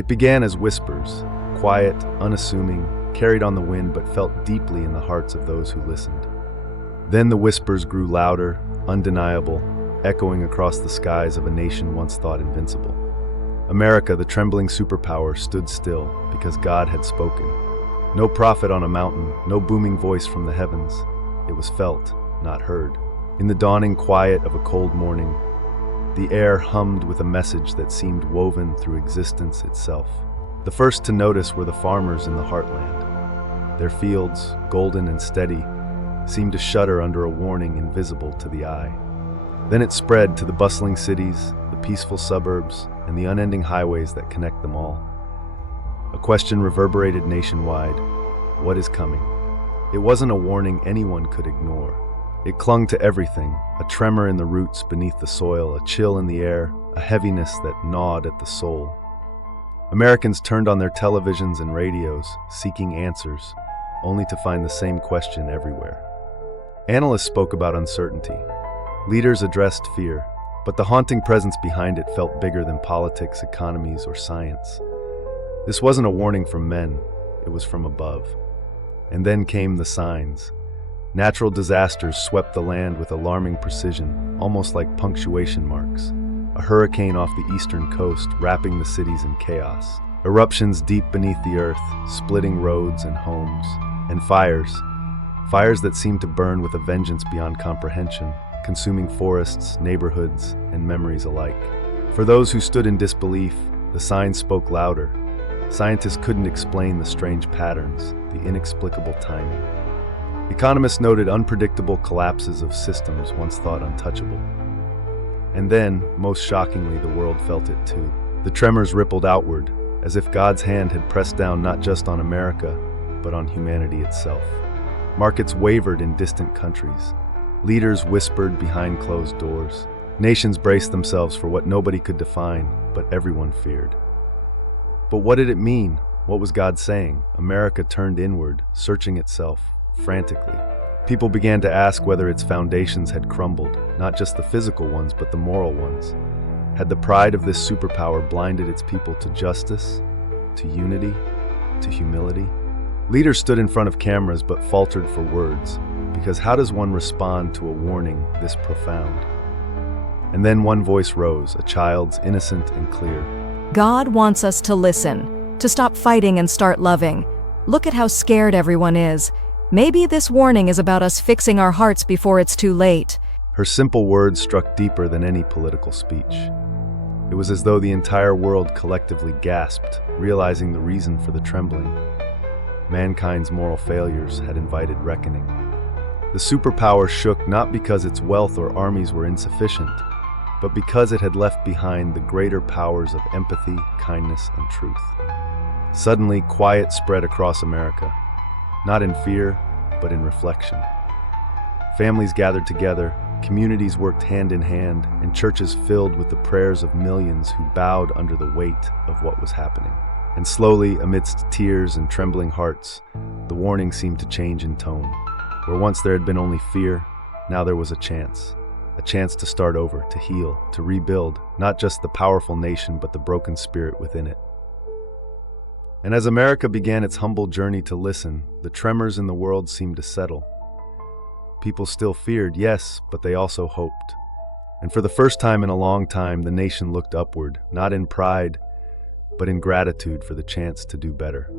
It began as whispers, quiet, unassuming, carried on the wind but felt deeply in the hearts of those who listened. Then the whispers grew louder, undeniable, echoing across the skies of a nation once thought invincible. America, the trembling superpower, stood still because God had spoken. No prophet on a mountain, no booming voice from the heavens. It was felt, not heard. In the dawning quiet of a cold morning, the air hummed with a message that seemed woven through existence itself. The first to notice were the farmers in the heartland. Their fields, golden and steady, seemed to shudder under a warning invisible to the eye. Then it spread to the bustling cities, the peaceful suburbs, and the unending highways that connect them all. A question reverberated nationwide: what is coming? It wasn't a warning anyone could ignore. It clung to everything, a tremor in the roots beneath the soil, a chill in the air, a heaviness that gnawed at the soul. Americans turned on their televisions and radios, seeking answers, only to find the same question everywhere. Analysts spoke about uncertainty. Leaders addressed fear, but the haunting presence behind it felt bigger than politics, economies, or science. This wasn't a warning from men, it was from above. And then came the signs. Natural disasters swept the land with alarming precision, almost like punctuation marks. A hurricane off the eastern coast, wrapping the cities in chaos. Eruptions deep beneath the earth, splitting roads and homes. And fires that seemed to burn with a vengeance beyond comprehension, consuming forests, neighborhoods, and memories alike. For those who stood in disbelief, the signs spoke louder. Scientists couldn't explain the strange patterns, the inexplicable timing. Economists noted unpredictable collapses of systems once thought untouchable. And then, most shockingly, the world felt it too. The tremors rippled outward, as if God's hand had pressed down not just on America, but on humanity itself. Markets wavered in distant countries. Leaders whispered behind closed doors. Nations braced themselves for what nobody could define, but everyone feared. But what did it mean? What was God saying? America turned inward, searching itself, frantically. People began to ask whether its foundations had crumbled, not just the physical ones, but the moral ones. Had the pride of this superpower blinded its people to justice, to unity, to humility? Leaders stood in front of cameras but faltered for words, because how does one respond to a warning this profound? And then one voice rose, a child's, innocent and clear. God wants us to listen, to stop fighting and start loving. Look at how scared everyone is. Maybe this warning is about us fixing our hearts before it's too late. Her simple words struck deeper than any political speech. It was as though the entire world collectively gasped, realizing the reason for the trembling. Mankind's moral failures had invited reckoning. The superpower shook not because its wealth or armies were insufficient, but because it had left behind the greater powers of empathy, kindness, and truth. Suddenly, quiet spread across America, not in fear, but in reflection. Families gathered together, communities worked hand in hand, and churches filled with the prayers of millions who bowed under the weight of what was happening. And slowly, amidst tears and trembling hearts, the warning seemed to change in tone. Where once there had been only fear, now there was a chance to start over, to heal, to rebuild, not just the powerful nation, but the broken spirit within it. And as America began its humble journey to listen, the tremors in the world seemed to settle. People still feared, yes, but they also hoped. And for the first time in a long time, the nation looked upward, not in pride, but in gratitude for the chance to do better.